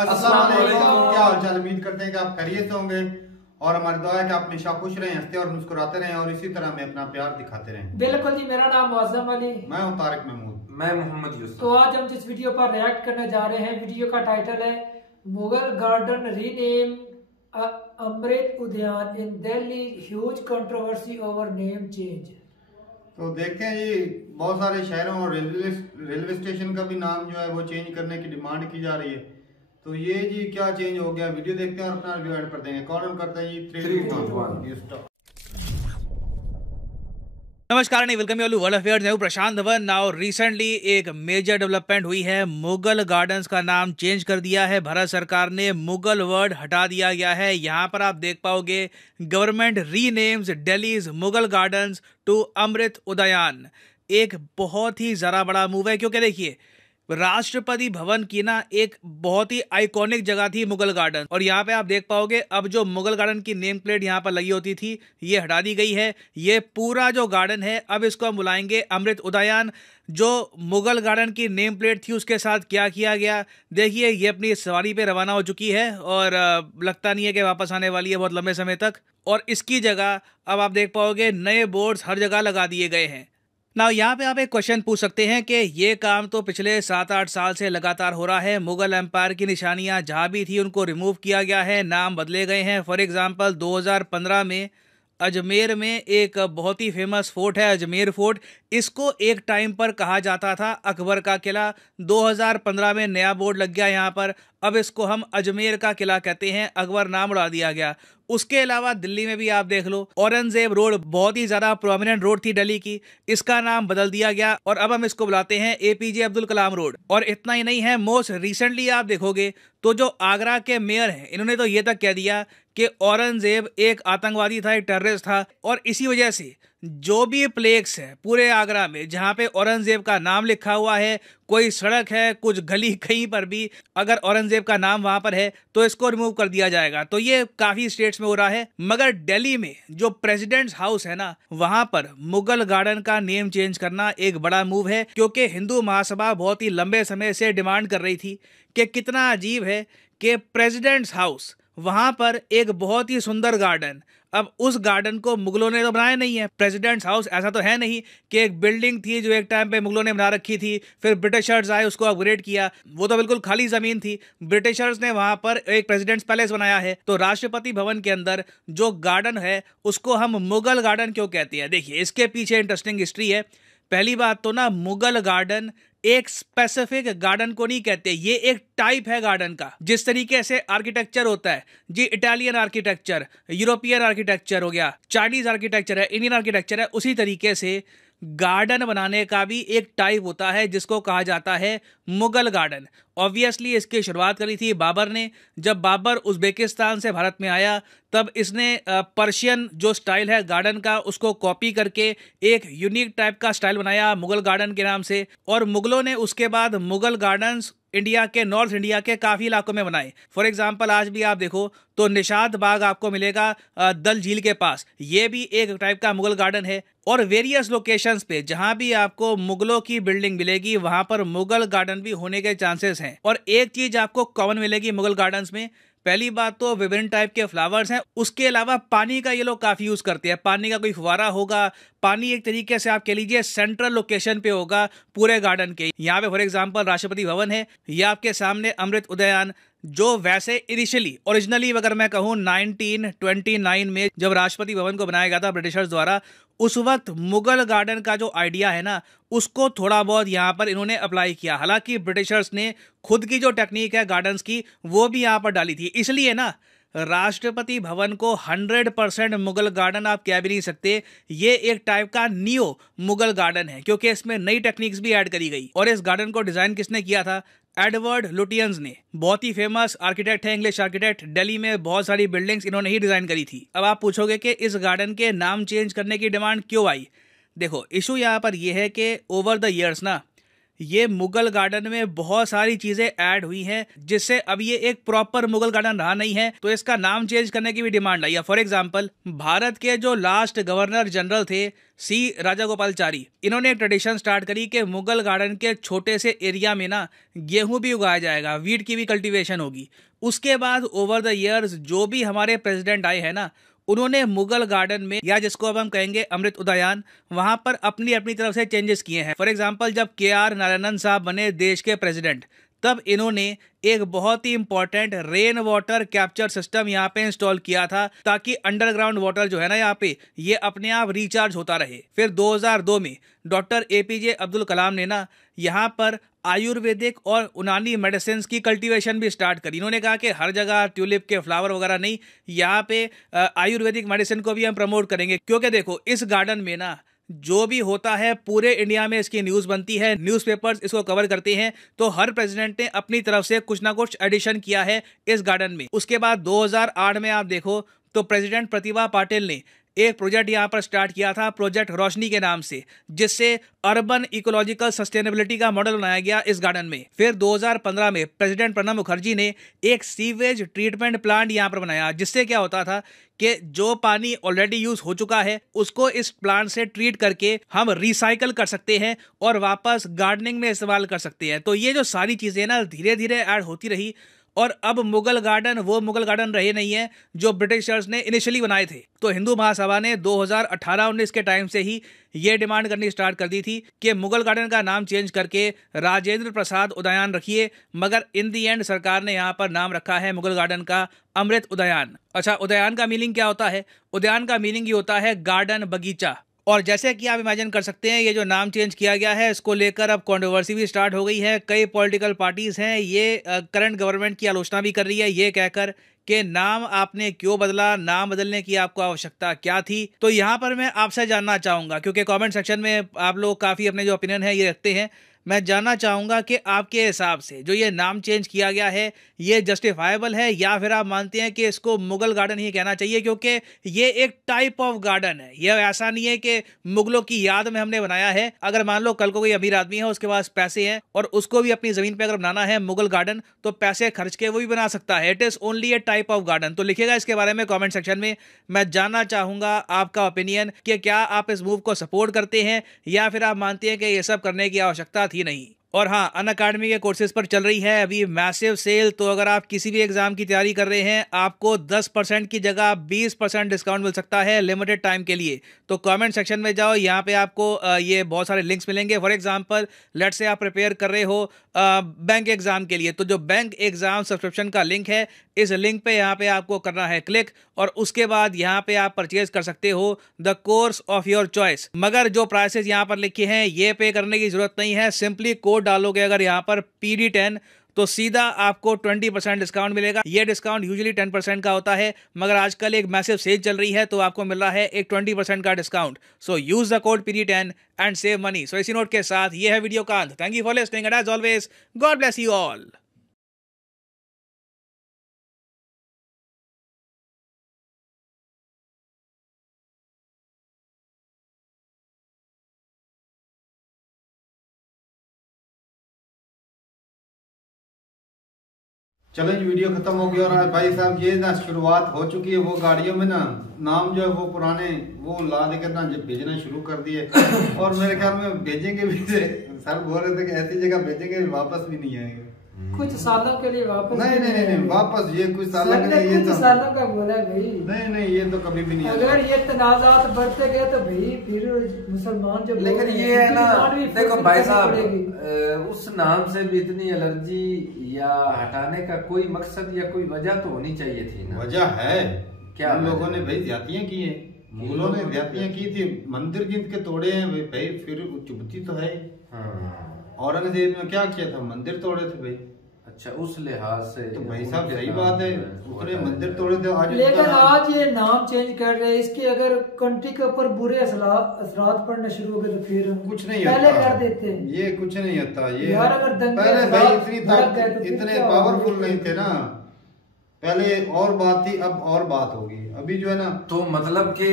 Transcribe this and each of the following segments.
अस्सलाम वालेकुम। क्या हाल चाल, उम्मीद करते हैं कि आप खैरियत से होंगे और हमारी दुआ है कि आप हमेशा खुश रहें, हंसते और मुस्कुराते रहें और इसी तरह हमें अपना प्यार दिखाते रहें। बिल्कुल जी, मेरा नाम मुअज़्ज़म अली, मैं हूं तारिक महमूद, मैं मोहम्मद यूसुफ। तो आज हम जिस वीडियो पर रिएक्ट करने जा रहे हैं, वीडियो का टाइटल है Mughal garden rename Amrit Udyan in Delhi, huge controversy over name change. तो देखते हैं जी, बहुत सारे शहरों और रेलवे स्टेशन का भी नाम जो है वो चेंज करने की डिमांड की जा रही है। तो ये जी क्या चेंज हो गया, वीडियो देखते हैं और अपना रिव्यू ऐड कर देंगे। कौन करता है जी? 3, 2, 1 नमस्कार नहीं, वेलकम यू वर्ल्ड अफेयर्स। मैं प्रशांत धवन। नाउ रिसेंटली एक मेजर डेवलपमेंट हुई है। मुगल गार्डन्स का नाम चेंज कर दिया है भारत सरकार ने, मुगल वर्ड हटा दिया गया है। यहाँ पर आप देख पाओगे government renames Delhi's Mughal gardens to Amrit Udyan. एक बहुत ही ज़रा बड़ा मूव है, क्योंकि देखिए राष्ट्रपति भवन की ना एक बहुत ही आइकॉनिक जगह थी मुगल गार्डन, और यहाँ पे आप देख पाओगे अब जो मुगल गार्डन की नेम प्लेट यहाँ पर लगी होती थी ये हटा दी गई है। ये पूरा जो गार्डन है अब इसको हम बुलाएंगे अमृत उद्यान। जो मुगल गार्डन की नेम प्लेट थी उसके साथ क्या किया गया, देखिए ये अपनी सवारी पे रवाना हो चुकी है और लगता नहीं है कि वापस आने वाली है बहुत लंबे समय तक। और इसकी जगह अब आप देख पाओगे नए बोर्ड्स हर जगह लगा दिए गए हैं। ना यहाँ पे आप एक क्वेश्चन पूछ सकते हैं कि ये काम तो पिछले 7-8 साल से लगातार हो रहा है। मुगल एम्पायर की निशानियां जहाँ भी थी उनको रिमूव किया गया है, नाम बदले गए हैं। फॉर एग्जांपल 2015 में अजमेर में एक बहुत ही फेमस फोर्ट है अजमेर फोर्ट, इसको एक टाइम पर कहा जाता था अकबर का किला। 2015 में नया बोर्ड लग गया यहाँ पर, अब इसको हम अजमेर का किला कहते हैं, अकबर नाम उड़ा दिया गया। उसके अलावा दिल्ली में भी आप देख लो, औरंगजेब रोड बहुत ही ज़्यादा प्रोमिनेंट रोड थी दिल्ली की, इसका नाम बदल दिया गया और अब हम इसको बुलाते हैं एपीजे अब्दुल कलाम रोड। और इतना ही नहीं है, मोस्ट रिसेंटली आप देखोगे तो जो आगरा के मेयर हैं इन्होंने तो ये तक कह दिया कि औरंगजेब एक आतंकवादी था, एक टेररिस्ट था। और इसी वजह से जो भी प्लेक्स है पूरे आगरा में जहाँ पे औरंगजेब का नाम लिखा हुआ है, कोई सड़क है, कुछ गली, कहीं पर भी अगर औरंगजेब का नाम वहां पर है तो इसको रिमूव कर दिया जाएगा। तो ये काफी स्टेट्स में हो रहा है, मगर दिल्ली में जो प्रेसिडेंट्स हाउस है ना वहां पर मुगल गार्डन का नेम चेंज करना एक बड़ा मूव है, क्योंकि हिंदू महासभा बहुत ही लंबे समय से डिमांड कर रही थी कि कितना अजीब है कि प्रेसिडेंट्स हाउस वहां पर एक बहुत ही सुंदर गार्डन, अब उस गार्डन को मुगलों ने तो बनाया नहीं है। प्रेसिडेंट्स हाउस ऐसा तो है नहीं कि एक बिल्डिंग थी जो एक टाइम पे मुगलों ने बना रखी थी, फिर ब्रिटिशर्स आए उसको अपग्रेड किया, वो तो बिल्कुल खाली जमीन थी। ब्रिटिशर्स ने वहां पर एक प्रेसिडेंट्स पैलेस बनाया है। तो राष्ट्रपति भवन के अंदर जो गार्डन है उसको हम मुगल गार्डन क्यों कहते हैं? देखिए इसके पीछे इंटरेस्टिंग हिस्ट्री है। पहली बात तो ना, मुगल गार्डन एक स्पेसिफिक गार्डन को नहीं कहते, ये एक टाइप है गार्डन का। जिस तरीके से आर्किटेक्चर होता है जी, इटालियन आर्किटेक्चर, यूरोपियन आर्किटेक्चर हो गया, चाइनीज आर्किटेक्चर है, इंडियन आर्किटेक्चर है, उसी तरीके से गार्डन बनाने का भी एक टाइप होता है जिसको कहा जाता है मुगल गार्डन। ऑब्वियसली इसकी शुरुआत करी थी बाबर ने। जब बाबर उज़्बेकिस्तान से भारत में आया तब इसने पर्शियन जो स्टाइल है गार्डन का उसको कॉपी करके एक यूनिक टाइप का स्टाइल बनाया मुगल गार्डन के नाम से। और मुगलों ने उसके बाद मुगल गार्डन्स इंडिया के, नॉर्थ इंडिया के काफ़ी इलाकों में बनाए। फॉर एग्जांपल आज भी आप देखो तो निशात बाग आपको मिलेगा दल झील के पास, ये भी एक टाइप का मुगल गार्डन है। और वेरियस लोकेशंस पे जहां भी आपको मुगलों की बिल्डिंग मिलेगी वहां पर मुगल गार्डन भी होने के चांसेस हैं। और एक चीज आपको कॉमन मिलेगी मुगल गार्डन्स में, पहली बात तो विभिन्न टाइप के फ्लावर्स हैं, उसके अलावा पानी का ये लोग काफ़ी यूज़ करते हैं। पानी का कोई फुवारा होगा, पानी एक तरीके से आप कह लीजिए सेंट्रल लोकेशन पे होगा पूरे गार्डन के। यहाँ पे फॉर एग्जांपल राष्ट्रपति भवन है, ये आपके सामने अमृत उद्यान, जो वैसे इनिशियली ओरिजिनली अगर मैं कहूँ 1929 में जब राष्ट्रपति भवन को बनाया गया था ब्रिटिशर्स द्वारा, उस वक्त मुगल गार्डन का जो आइडिया है ना उसको थोड़ा बहुत यहाँ पर इन्होंने अप्लाई किया। हालांकि ब्रिटिशर्स ने खुद की जो टेक्निक है गार्डन्स की वो भी यहाँ पर डाली थी। इसलिए ना राष्ट्रपति भवन को 100% मुगल गार्डन आप कह भी नहीं सकते, ये एक टाइप का नियो मुगल गार्डन है, क्योंकि इसमें नई टेक्निक्स भी ऐड करी गई। और इस गार्डन को डिजाइन किसने किया था? एडवर्ड लुटियंस ने, बहुत ही फेमस आर्किटेक्ट है, इंग्लिश आर्किटेक्ट। दिल्ली में बहुत सारी बिल्डिंग्स इन्होंने ही डिजाइन करी थी। अब आप पूछोगे कि इस गार्डन के नाम चेंज करने की डिमांड क्यों आई? देखो इशू यहाँ पर यह है कि ओवर द ईयर्स ना ये मुगल गार्डन में बहुत सारी चीजें ऐड हुई हैं, जिससे अब ये एक प्रॉपर मुगल गार्डन रहा नहीं है, तो इसका नाम चेंज करने की भी डिमांड आई है। फॉर एग्जाम्पल, भारत के जो लास्ट गवर्नर जनरल थे सी राजागोपालचारी, इन्होंने एक ट्रेडिशन स्टार्ट करी कि मुगल गार्डन के छोटे से एरिया में ना गेहूं भी उगाया जाएगा, वीट की भी कल्टीवेशन होगी। उसके बाद ओवर द इयर्स जो भी हमारे प्रेसिडेंट आए हैं ना, उन्होंने मुगल गार्डन में, या जिसको अब हम कहेंगे अमृत उद्यान, वहां पर अपनी अपनी तरफ से चेंजेस किए हैं। फॉर एग्जांपल, जब KR नारायणन साहब बने देश के प्रेसिडेंट, तब इन्होंने एक बहुत ही important rain water capture system यहाँ पे इंस्टॉल किया था, ताकि अंडरग्राउंड वाटर जो है ना यहाँ पे, ये अपने आप रिचार्ज होता रहे। फिर 2002 में डॉक्टर APJ अब्दुल कलाम ने ना यहाँ पर आयुर्वेदिक और यूनानी मेडिसिन की कल्टीवेशन भी स्टार्ट करी। इन्होंने कहा कि हर जगह ट्यूलिप के फ्लावर वगैरह नहीं, यहाँ पे आयुर्वेदिक मेडिसिन को भी हम प्रमोट करेंगे, क्योंकि देखो इस गार्डन में ना जो भी होता है पूरे इंडिया में इसकी न्यूज़ बनती है, न्यूज़पेपर्स इसको कवर करते हैं, तो हर प्रेसिडेंट ने अपनी तरफ से कुछ ना कुछ एडिशन किया है इस गार्डन में। उसके बाद 2008 में आप देखो तो प्रेसिडेंट प्रतिभा पाटिल ने एक प्रोजेक्ट यहाँ पर स्टार्ट किया था, प्रोजेक्ट रोशनी के नाम से, जिससे अर्बन इकोलॉजिकल सस्टेनेबिलिटी का मॉडल बनाया गया इस गार्डन में। फिर 2015 में प्रेसिडेंट प्रणब मुखर्जी ने एक सीवेज ट्रीटमेंट प्लांट यहाँ पर बनाया, जिससे क्या होता था कि जो पानी ऑलरेडी यूज हो चुका है उसको इस प्लांट से ट्रीट करके हम रिसाइकल कर सकते हैं और वापस गार्डनिंग में इस्तेमाल कर सकते हैं। तो ये जो सारी चीजें ना धीरे धीरे ऐड होती रही, और अब मुगल गार्डन वो मुगल गार्डन रहे नहीं है जो ब्रिटिशर्स ने इनिशियली बनाए थे। तो हिंदू महासभा ने 2018-19 के टाइम से ही ये डिमांड करनी स्टार्ट कर दी थी कि मुगल गार्डन का नाम चेंज करके राजेंद्र प्रसाद उद्यान रखिए, मगर इन दी एंड सरकार ने यहाँ पर नाम रखा है मुगल गार्डन का अमृत उद्यान। अच्छा, उद्यान का मीनिंग क्या होता है? उद्यान का मीनिंग ये होता है गार्डन, बगीचा। और जैसे कि आप इमेजिन कर सकते हैं, ये जो नाम चेंज किया गया है इसको लेकर अब कंट्रोवर्सी भी स्टार्ट हो गई है। कई पॉलिटिकल पार्टीज हैं, ये करंट गवर्नमेंट की आलोचना भी कर रही है, ये कहकर कि नाम आपने क्यों बदला, नाम बदलने की आपको आवश्यकता क्या थी। तो यहाँ पर मैं आपसे जानना चाहूँगा, क्योंकि कमेंट सेक्शन में आप लोग काफ़ी अपने जो ओपिनियन है ये रखते हैं, मैं जानना चाहूँगा कि आपके हिसाब से जो ये नाम चेंज किया गया है ये जस्टिफाइबल है, या फिर आप मानते हैं कि इसको मुगल गार्डन ही कहना चाहिए, क्योंकि ये एक टाइप ऑफ गार्डन है। ये ऐसा नहीं है कि मुगलों की याद में हमने बनाया है। अगर मान लो कल को कोई अमीर आदमी है, उसके पास पैसे हैं और उसको भी अपनी ज़मीन पर अगर बनाना है मुगल गार्डन, तो पैसे खर्च के वो भी बना सकता है। It is only A type of garden. तो लिखिएगा इसके बारे में कॉमेंट सेक्शन में। मैं जानना चाहूँगा आपका ओपिनियन कि क्या आप इस मूव को सपोर्ट करते हैं या फिर आप मानते हैं कि ये सब करने की आवश्यकता थी नहीं। और हाँ, अनअकैडमी के कोर्सेज पर चल रही है अभी मैसिव सेल। तो अगर आप किसी भी एग्जाम की तैयारी कर रहे हैं, आपको 10% की जगह 20% डिस्काउंट मिल सकता है लिमिटेड टाइम के लिए। तो कमेंट सेक्शन में जाओ, यहाँ पे आपको ये बहुत सारे लिंक्स मिलेंगे। फॉर एग्जांपल, लेट से आप प्रिपेयर कर रहे हो बैंक एग्जाम के लिए, तो जो बैंक एग्जाम सब्सक्रिप्शन का लिंक है, इस लिंक पे यहाँ पे आपको करना है क्लिक, और उसके बाद यहाँ पे आप परचेज कर सकते हो the course of your choice. मगर जो प्राइसेस यहाँ पर लिखे हैं ये पे करने की जरूरत नहीं है। सिंपली कोड डालोगे अगर यहाँ पर PD10, तो सीधा आपको 20% डिस्काउंट मिलेगा। ये डिस्काउंट यूजुअली 10% का होता है, मगर आजकल एक मैसिव सेल चल रही है तो आपको मिल रहा है एक 20% का discount. So use the code PD10 and save money. So इसी नोट के साथ ये है वीडियो का अंत। Thank you for listening and as always God bless you all. चलो जी, वीडियो खत्म हो गया। और भाई साहब ये ना शुरुआत हो चुकी है, वो गाड़ियों में ना नाम जो है वो पुराने वो ला देकर ना भेजना शुरू कर दिए। और मेरे ख्याल में भेजेंगे भी, सर बोल रहे थे कि ऐसी जगह भेजेंगे वापस भी नहीं आएंगे कुछ सालों के लिए वापस। नहीं वापस ये कुछ सालों के लिए, ये कुछ सालों का बोला है भाई। नहीं ये तो कभी भी नहीं। अगर ये तनाजात बढ़ते गए तो भाई फिर मुसलमान जब, लेकिन ये है ना, देखो भाई साहब, उस नाम से भी इतनी एलर्जी या हटाने का कोई मकसद या कोई वजह तो होनी चाहिए थी ना। वजह है क्या? उन लोगों ने भाई ज्यादतियां की है, मुगलों ने ज्यादतियां की थी, मंदिर गिन के तोड़े हैं भाई, फिर चुभती तो है। औरंगजेब ने क्या किया था? मंदिर तोड़े थे भाई। अच्छा, उस लिहाज से तो भाई साहब सही बात है, उसने मंदिर तोड़े थे। आज लेकिन आज ये नाम चेंज कर रहे हैं, इसके अगर कंट्री के ऊपर बुरे असरात पड़ने शुरू हो गए तो फिर कुछ नहीं पहले होता, कर देते हैं। ये कुछ नहीं होता। ये यार अगर पहले भाई इतने पावरफुल नहीं थे ना, पहले और बात थी, अब और बात होगी। अभी जो है ना, तो मतलब कि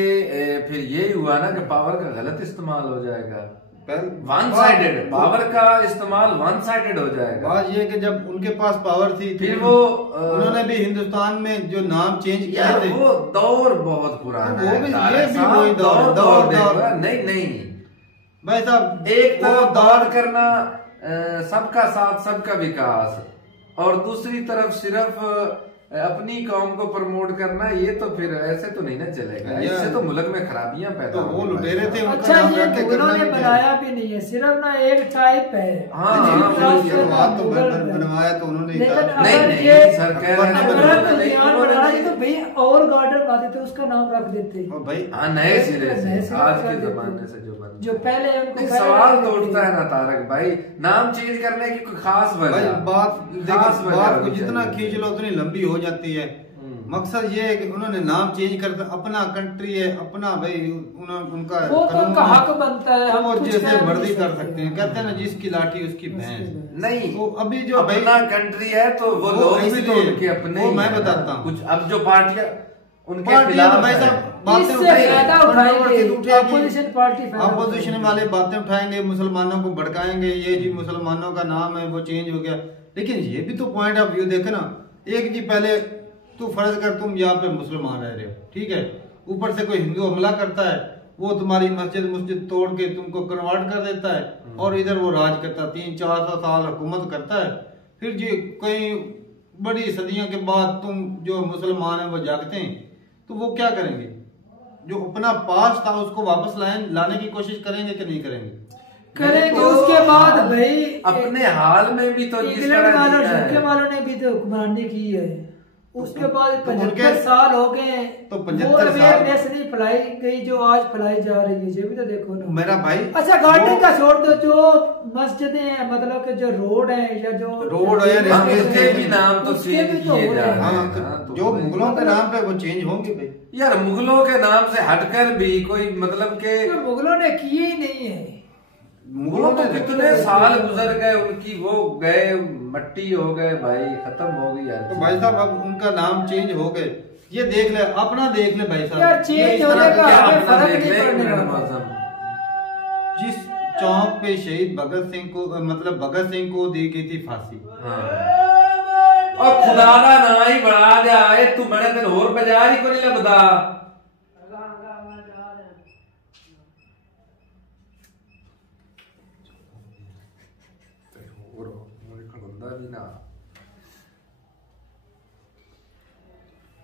फिर यही हुआ ना कि पावर का गलत इस्तेमाल हो जाएगा। वन साइडेड पावर का इस्तेमाल वन साइडेड हो जाएगा। बात ये कि जब उनके पास पावर थी फिर वो उन्होंने भी हिंदुस्तान में जो नाम चेंज किए थे, वो दौर बहुत पुराना वो भी है, ये भी वही दौर नहीं भाई साहब। एक तरफ दौड़ करना सबका साथ सबका विकास, और दूसरी तरफ सिर्फ अपनी कौम को प्रमोट करना, ये तो फिर ऐसे तो नहीं ना चलेगा, इससे तो मुल्क में खराबियां पैदा तो वो लुटेरे थे। अच्छा ये उन्होंने बनाया भी नहीं है, सिर्फ ना एक टाइप है। हाँ बात तो बनवाया तो उन्होंने नहीं सर कह रहे हैं तो भाई और गार्डन बना देते, उसका नाम रख देते भाई। हाँ नए सिरे से आज के जमाने से जो पहले सवाल तो उठता है ना तारक भाई, नाम चेंज करने की कोई खास वजह, बात को जितना खींच लो उतनी लंबी हो जाती है। मकसद ये है कि उन्होंने नाम चेंज कर, अपना कंट्री है अपना भाई, उनका वो तो उनका हक बनता है, वो जैसे मर्जी कर सकते हैं। कहते हैं ना जिसकी लाठी उसकी भैंस। नहीं वो अभी जो अपना कंट्री है तो वो लोग भी तो उनके अपने, मैं बताता हूँ कुछ अब जो पार्टियां उनके अपोजिशन वाले बातें उठाएंगे, मुसलमानों को भड़काएंगे, ये जी मुसलमानों का नाम है वो चेंज हो गया। लेकिन ये भी तो पॉइंट ऑफ व्यू देखे ना, एक जी पहले तू फर्ज कर तुम यहाँ पे मुसलमान रह रहे हो, ठीक है, ऊपर से कोई हिंदू हमला करता है, वो तुम्हारी मस्जिद तोड़ के तुमको कन्वर्ट कर देता है और इधर वो राज करता 300-400 साल हुकूमत करता है। फिर जी कई बड़ी सदियों के बाद तुम जो मुसलमान है वो जागते हैं, तो वो क्या करेंगे? जो अपना पास था उसको वापस लाने की कोशिश करेंगे कि नहीं करेंगे? उसके बाद भाई अपने हाल में भी तो इंग्लैंड वालों ने भी तो हुक्मरानी की है, उसके बाद 75 साल हो गए तो 75 साल नहीं फैलाई गई जो आज फैलाई जा रही है, ये भी तो देखो ना मेरा भाई। अच्छा गार्डन का छोड़ दो, जो मस्जिदें हैं मतलब कि जो रोड है या जो रोड है उसके भी नाम तो चेंज किए जा रहे हैं, जो मुगलों के नाम पे वो चेंज होंगे भाई। यार मुगलों के नाम से हटकर भी कोई मतलब के मुगलों ने किए ही नहीं है, मुगलों तो कितने साल गुजर गए उनकी, वो गए मट्टी हो गए भाई, खत्म हो गई यार। तो भाई साहब अब उनका नाम चेंज हो गए, ये देख ले अपना देख ले भाई साहब, यार चेंज होने का अपना देख ले। जिस चौक पे शहीद भगत सिंह को मतलब भगत सिंह को दी गई थी फांसी, और खुदा का ना ही बढ़ा जाए तू बड़े दिन होर बाजार ही को नहीं लभदा।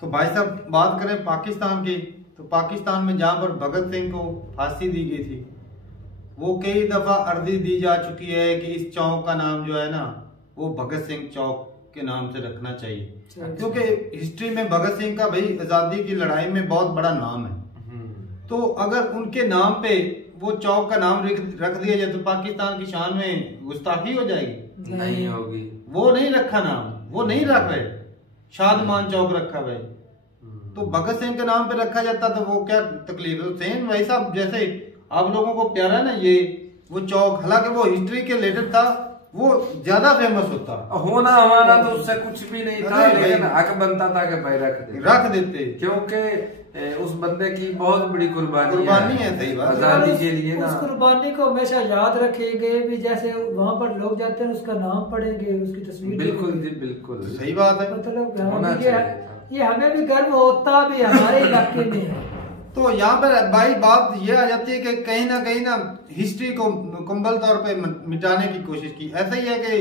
तो भाई साहब बात करें पाकिस्तान की, तो पाकिस्तान में जहां पर भगत सिंह को फांसी दी गई थी, वो कई दफा अर्जी दी जा चुकी है कि इस चौक का नाम जो है ना वो भगत सिंह चौक के नाम से रखना चाहिए, क्योंकि हिस्ट्री में भगत सिंह का भाई आजादी की लड़ाई में बहुत बड़ा नाम है। तो अगर उनके नाम पे वो चौक का नाम रख दिया जाए तो पाकिस्तान की शान में गुस्ताखी हो जाएगी? नहीं होगी। वो नहीं रखा नाम, वो नहीं रख रहे, शादमान चौक रखा भाई, तो भगत सिंह के नाम पे रखा जाता तो वो क्या तकलीफ है? सेम भाई साहब जैसे आप लोगों को प्यारा है ना ये वो चौक, हालांकि वो हिस्ट्री के रिलेटेड था, वो ज्यादा फेमस होता होना हमारा तो उससे कुछ भी नहीं था, लेकिन हक बनता था कि भाई रख देते, क्योंकि उस बंदे की बहुत बड़ी कुर्बानी है। सही बात, आजादी के लिए ना, उस कुर्बानी को हमेशा याद रखेंगे भी, जैसे वहाँ पर लोग जाते हैं उसका नाम पढ़ेंगे, उसकी तस्वीर। बिल्कुल जी बिल्कुल सही बात है, मतलब ये हमें भी गर्व होता भी हमारे इलाके में है। तो यहाँ पर भाई बात ये आ जाती है कि कहीं ना हिस्ट्री को मुकम्मल तौर पे मिटाने की कोशिश की। ऐसा ही है कि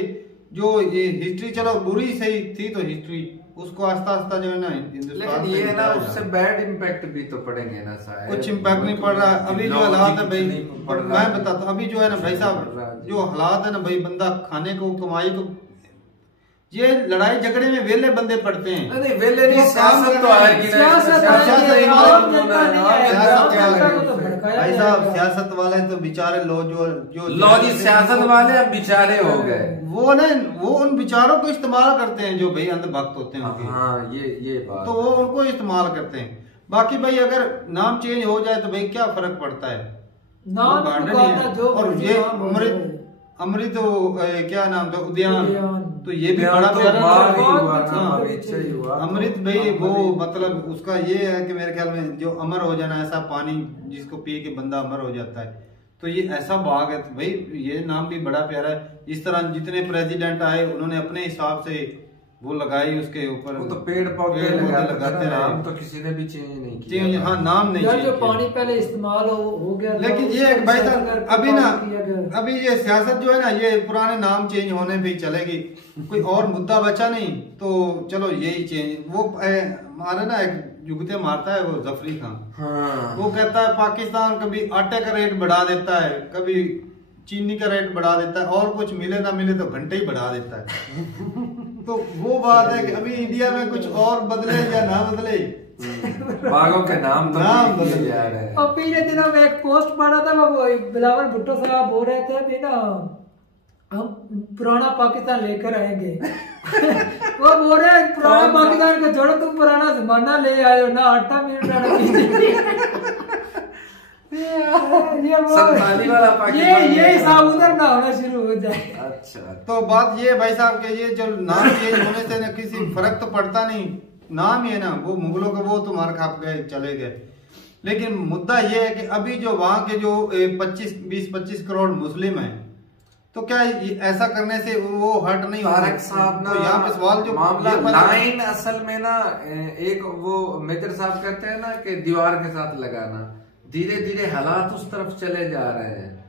जो ये हिस्ट्री चलो बुरी सही थी, तो हिस्ट्री उसको आस्ता आस्ता जो है ना हिंदुस्तान ये है ना उससे बैड इम्पैक्ट भी तो पड़ेंगे ना शायद। कुछ इम्पैक्ट नहीं पड़ रहा अभी जो हालात है भाई, मैं बताता हूँ अभी जो है ना भाई साहब जो हालात है ना भाई, बंदा खाने को कमाई को, ये लड़ाई झगड़े में वेले बंदे पड़ते हैं। नहीं वेले नहीं, सियासत तो आएगी ना, भाई साहब सियासत वाले तो बेचारे लोग लो जी सियासत वाले अब बेचारे हो गए, वो ना वो उन बेचारों को इस्तेमाल करते हैं जो भाई अंधभक्त होते हैं। हाँ ये बात, तो वो उनको इस्तेमाल करते हैं। बाकी भाई अगर नाम चेंज हो जाए तो भाई क्या फर्क पड़ता है, नाम और ये अमृत क्या नाम था उद्यान, तो ये भी बड़ा प्यारा अमृत भाई, वो मतलब उसका ये है कि मेरे ख्याल में जो अमर हो जाना, ऐसा पानी जिसको पी के बंदा अमर हो जाता है, तो ये ऐसा बाग है। तो भाई ये नाम भी बड़ा प्यारा है। इस तरह जितने प्रेसिडेंट आए उन्होंने अपने हिसाब से वो लगाई उसके ऊपर, वो तो पेड़ पौधे लगाते रहे, नाम तो किसी ने भी चेंज नहीं किया। हाँ नाम नहीं यार जो पानी पहले इस्तेमाल हो गया, लेकिन ये भाई साहब अभी ना अभी ये सियासत जो है ना ये पुराने नाम चेंज होने पे ही चलेगी, कोई और मुद्दा बचा नहीं तो चलो यही चेंज। वो हमारा ना एक जुगते मारता है वो जफरी खान, हाँ। वो कहता है पाकिस्तान कभी आटे का रेट बढ़ा देता है, कभी चीनी का रेट बढ़ा देता है, और कुछ मिले ना मिले तो घंटे ही बढ़ा देता है। तो वो बात है कि अभी इंडिया में कुछ और बदले या ना बदले, बागों के नाम बदल जा रहे हैं। और पिछले दिनों में एक पोस्ट पढ़ा था, वो बिलावल भुट्टो साहब बोल रहे थे भी ना हम पुराना पाकिस्तान लेकर आएंगे। वो बोल रहे हैं पुराना पाकिस्तान को छोड़ो, तुम पुराना जमाना ले आए हो ना, आटा मिल ये हिसाब उधर ना होना शुरू हो जाए। अच्छा तो बात ये भाई साहब के ये जो नाम चेंज होने से ना किसी फर्क तो पड़ता नहीं, नाम ही है ना, वो मुगलों का वो तो मार खा गए चले गए। लेकिन मुद्दा ये है कि अभी जो वहां के जो 20-25 करोड़ मुस्लिम हैं, तो क्या ऐसा करने से वो हट नहीं तारक साहब ना, तो यहाँ पे सवाल जो मामला लाइन असल में ना एक वो मेजर साहब कहते हैं ना कि दीवार के साथ लगाना, धीरे धीरे हालात उस तरफ चले जा रहे हैं,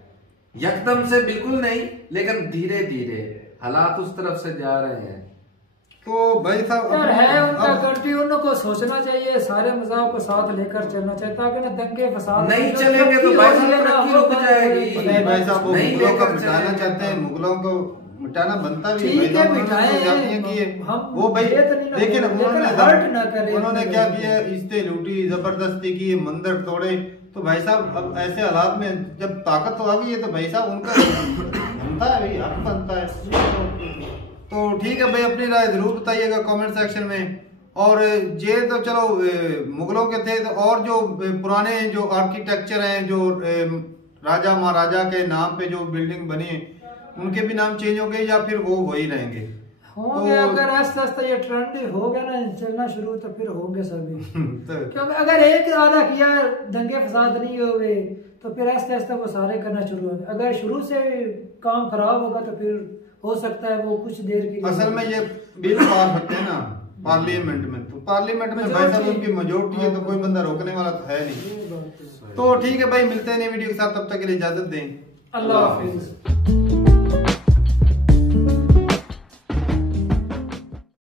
यकदम से बिल्कुल नहीं लेकिन धीरे धीरे हालात उस तरफ से जा रहे हैं। तो भाई साहब यार है उनका कंट्री, उनको सोचना चाहिए, सारे मज़हब को साथ लेकर चलना चाहिए ताकि ना दंगे फसाद नहीं चलेंगे तो भाई साहब तरक्की रुक जाएगी। नहीं भाई साहब वो मुगलों को मिटाना चाहते हैं, मुगलों को मिटाना बनता भी ठीक है, मिटाएं वो भाई। लेकिन उन्होंने उन्होंने क्या किया, इस्ते लूटी, जबरदस्ती की, मंदिर तोड़े। तो भाई साहब अब ऐसे हालात में जब ताकत तो आ गई है तो भाई साहब उनका बनता है, भाई हक बनता है। तो ठीक है भाई, अपनी राय जरूर बताइएगा कमेंट सेक्शन में। और ये तो चलो मुगलों के थे, तो और जो पुराने जो आर्किटेक्चर हैं, जो राजा महाराजा के नाम पे जो बिल्डिंग बनी है, उनके भी नाम चेंज हो गए या फिर वो वही रहेंगे? होंगे तो, अगर आस्ते आस्ते ये ट्रेंड हो गया ना चलना शुरू तो फिर होंगे सभी। क्योंकि अगर एक आधा किया दंगे फसाद नहीं हुए तो फिर आस्ते आस्ते वो सारे करना शुरू होंगे। अगर शुरू से काम खराब होगा तो फिर हो सकता है वो कुछ देर की। असल में ये बिल पास होते हैं ना पार्लियामेंट में, तो पार्लियामेंट में भाई साहब उनकी मेजोरिटी है, तो कोई बंदा रोकने वाला तो है नहीं। तो ठीक है भाई, मिलते हैं नई वीडियो के साथ, तब तक के लिए इजाजत दें। अल्लाह हाफिज।